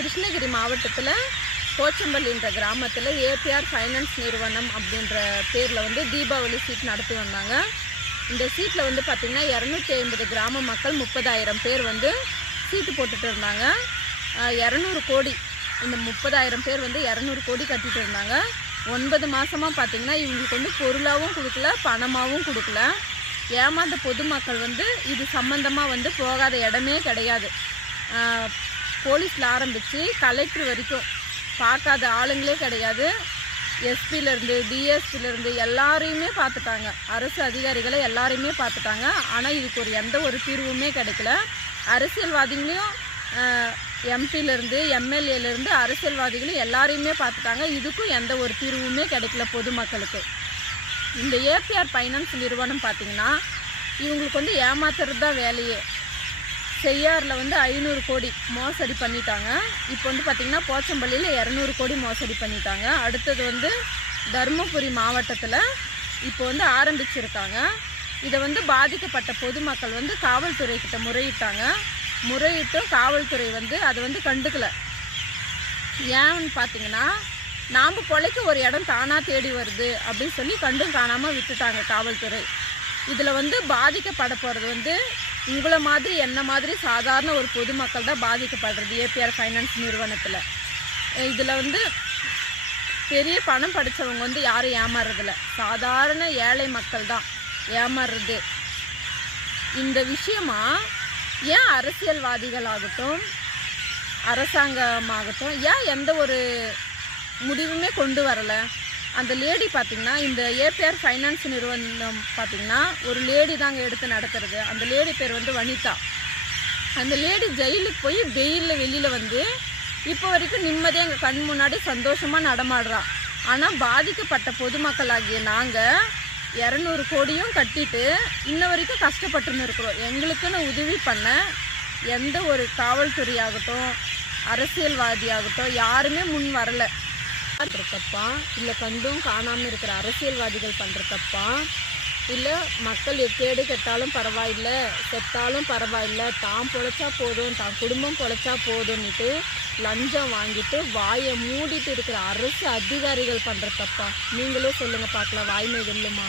கிருஷ்ணகிரி மாவட்டத்தில் போச்சம்பள்ளின்ற கிராமத்தில் APR finance நிறுவனம் அப்படின்ற பேரில் வந்து தீபாவளி சீட் நடத்தி வந்தாங்க. இந்த சீட்டில் வந்து பார்த்திங்கன்னா இரநூத்தி ஐம்பது கிராம மக்கள் முப்பதாயிரம் பேர் வந்து சீட்டு போட்டுட்டு இருந்தாங்க. இரநூறு கோடி. இந்த முப்பதாயிரம் பேர் வந்து இரநூறு கோடி கட்டிட்டு இருந்தாங்க. ஒன்பது மாதமாக பார்த்தீங்கன்னா இவங்களுக்கு வந்து பொருளாகவும் கொடுக்கல பணமாகவும் கொடுக்கல. ஏமாந்த பொதுமக்கள் வந்து இது சம்மந்தமாக வந்து போகாத இடமே கிடையாது. போலீஸில் ஆரம்பித்து கலெக்டர் வரைக்கும். பார்க்காத ஆளுங்களே கிடையாது. எஸ்பிலேருந்து டிஎஸ்பியிலேருந்து எல்லாரையுமே பார்த்துட்டாங்க. அரசு அதிகாரிகளை எல்லாரையுமே பார்த்துட்டாங்க. ஆனால் இதுக்கு ஒரு எந்த ஒரு தீர்வுமே கிடைக்கல. அரசியல்வாதிகளையும் எம்பிலேருந்து எம்எல்ஏலேருந்து அரசியல்வாதிகளும் எல்லாரையுமே பார்த்துட்டாங்க. இதுக்கும் எந்த ஒரு தீர்வுமே கிடைக்கல பொதுமக்களுக்கு. இந்த ஏபிஆர் ஃபைனான்ஸ் நிறுவனம் பார்த்திங்கன்னா இவங்களுக்கு வந்து ஏமாத்துறது தான் வேலையே. செய்யாரில் வந்து ஐநூறு கோடி மோசடி பண்ணிட்டாங்க. இப்போ வந்து பார்த்திங்கன்னா போச்சம்பள்ளியில் இரநூறு கோடி மோசடி பண்ணிட்டாங்க. அடுத்தது வந்து தருமபுரி மாவட்டத்தில் இப்போ வந்து ஆரம்பிச்சிருக்காங்க. இதை வந்து பாதிக்கப்பட்ட பொதுமக்கள் வந்து காவல்துறை கிட்ட முறையிட்டாங்க. முறையிட்டும் காவல்துறை வந்து அதை வந்து கண்டுக்கல. ஏன்னு பார்த்தீங்கன்னா நாம் கொலைக்கு ஒரு இடம் தானாக தேடி வருது அப்படின்னு சொல்லி கண்டும் காணாமல் விட்டுட்டாங்க காவல்துறை. இதில் வந்து பாதிக்கப்பட போகிறது வந்து உங்களை மாதிரி என்ன மாதிரி சாதாரண ஒரு பொதுமக்கள் தான் பாதிக்கப்படுறது ஏபிஆர் ஃபைனான்ஸ் நிறுவனத்தில். இதில் வந்து பெரிய பணம் படித்தவங்க வந்து யாரும் ஏமாறுறதில்ல. சாதாரண ஏழை மக்கள் தான் ஏமாறுறது. இந்த விஷயமா ஏன் அரசியல்வாதிகளாகட்டும் அரசாங்கமாகட்டும் ஏன் எந்த ஒரு முடிவுமே கொண்டு வரலை? அந்த லேடி பார்த்திங்கன்னா இந்த ஏபிஆர் ஃபைனான்ஸ் நிறுவனம் பார்த்திங்கன்னா ஒரு லேடி தாங்க எடுத்து நடத்துறது. அந்த லேடி பேர் வந்து வனிதா. அந்த லேடி ஜெயிலுக்கு போய் வெயிலில் வெளியில் வந்து இப்போ வரைக்கும் நிம்மதியாக எங்கள் கண் முன்னாடி சந்தோஷமாக நடமாடுறான் ஆனால் பாதிக்கப்பட்ட பொதுமக்களாகிய நாங்கள் இரநூறு கோடியும் கட்டிட்டு இன்ன வரைக்கும் கஷ்டப்பட்டுன்னு இருக்கிறோம். எங்களுக்குன்னு உதவி பண்ண எந்த ஒரு காவல்துறையாகட்டும் அரசியல்வாதியாகட்டும் யாருமே முன் வரலை. பண்ணுற தப்பா இல்லை கண்டும் காணாமல் இருக்கிற அரசியல்வாதிகள் பண்ணுற தப்பா இல்லை மக்கள் எக்கேடு கெட்டாலும் பரவாயில்ல செத்தாலும் பரவாயில்ல தான் பொழைச்சா போதும் தான் குடும்பம் பொழைச்சா போதும்னுட்டு லஞ்சம் வாங்கிட்டு வாயை மூடிட்டு இருக்கிற அரசு அதிகாரிகள் பண்ணுற தப்பா நீங்களும் சொல்லுங்கள் பார்க்கலாம். வாய்மை வெல்லுமா?